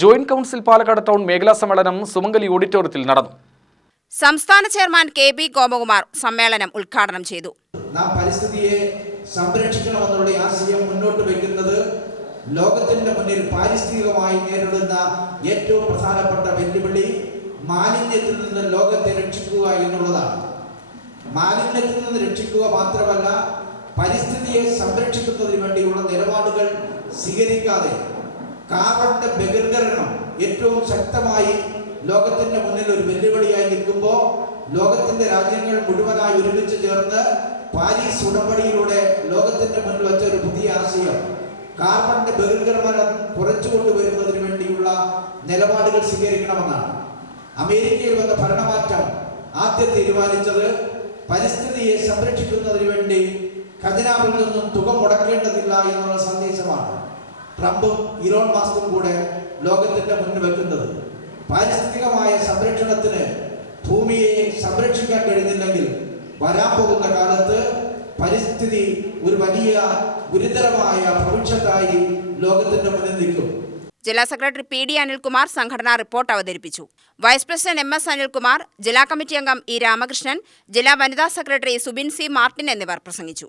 Joint council Palakkad town മേഖലാ സമ്മേളനം സുമംഗലി ഓഡിറ്റോറിയത്തിൽ നടന്നു. സംസ്ഥാന ചെയർമാൻ കെ.ബി. ഗോപകുമാർ സമ്മേളനം ഉദ്ഘാടനം ചെയ്തു. നാം പരിസ്ഥിതിയെ സംരക്ഷിക്കണമെന്നുള്ള ആശയം മുന്നോട്ട് വയ്ക്കുന്നത് ലോകത്തിന്റെ മുന്നിൽ പാരിസ്ഥിതികമായി നേരിടുന്ന ഏറ്റവും പ്രധാനപ്പെട്ട വെല്ലുവിളി മാലിന്യത്തിൽ നിന്ന് ലോകത്തെ രക്ഷിക്കുക എന്നുള്ളതാണ്. മാലിന്യത്തിൽ നിന്ന് രക്ഷിക്കുക മാത്രമല്ല, പരിസ്ഥിതിയെ സംരക്ഷിക്കുന്നതിന് വേണ്ടിയുള്ള നിലപാടുകൾ സ്വീകരിക്കാതെ കാർബണിന്റെ ബഹിർഗമനം ഏറ്റവും ശക്തമായി ലോകത്തിന്റെ മുന്നിൽ ഒരു വെല്ലുവിളിയായി നിൽക്കുമ്പോൾ ലോകത്തിന്റെ രാജ്യങ്ങൾ മുഴുവനായി ഒരുമിച്ച് ചേർന്ന് പാരീസ് ഉടമ്പടിയിലൂടെ ലോകത്തിന്റെ മുന്നിൽ വെച്ച ഒരു പുതിയ ആശയം കാർബണിന്റെ ബഹിർഗമനം കുറച്ചുകൊണ്ടുവരുന്നതിന് വേണ്ടിയുള്ള നിലപാടുകൾ സ്വീകരിക്കണമെന്നാണ്. അമേരിക്കയിൽ വന്ന ഭരണമാറ്റം ആദ്യം തീരുമാനിച്ചത് പരിസ്ഥിതിയെ സംരക്ഷിക്കുന്നതിന് വേണ്ടി ഖജനാവിൽ നിന്നും തുക മുടക്കേണ്ടതില്ല എന്നുള്ള സന്ദേശമാണ്. ട്രംപും ഇലോൺ മസ്കും കൂടെ ലോകത്തിന്റെ മുന്നിൽ വെക്കുന്നത് പാരിസ്ഥിതികമായ സംരക്ഷണത്തിന് ഭൂമിയെ സംരക്ഷിക്കാൻ കഴിയുന്നില്ലെങ്കിൽ വരാൻ പോകുന്ന കാലത്ത് പരിസ്ഥിതി ഒരു വലിയ ഗുരുതരമായ ഭവിഷ്യത്തായി ലോകത്തിന്റെ മുന്നിൽ നിൽക്കും. ജില്ലാ സെക്രട്ടറി പി.ഡി. അനിൽകുമാർ സംഘടനാ റിപ്പോർട്ട് അവതരിപ്പിച്ചു. Vice president എം.എസ്. അനിൽകുമാർ, ജില്ലാ കമ്മിറ്റി അംഗം ഇ. രാമകൃഷ്ണൻ, ജില്ലാ വനിതാ സെക്രട്ടറി സുബിൻ സി. മാർട്ടിൻ എന്നിവർ പ്രസംഗിച്ചു.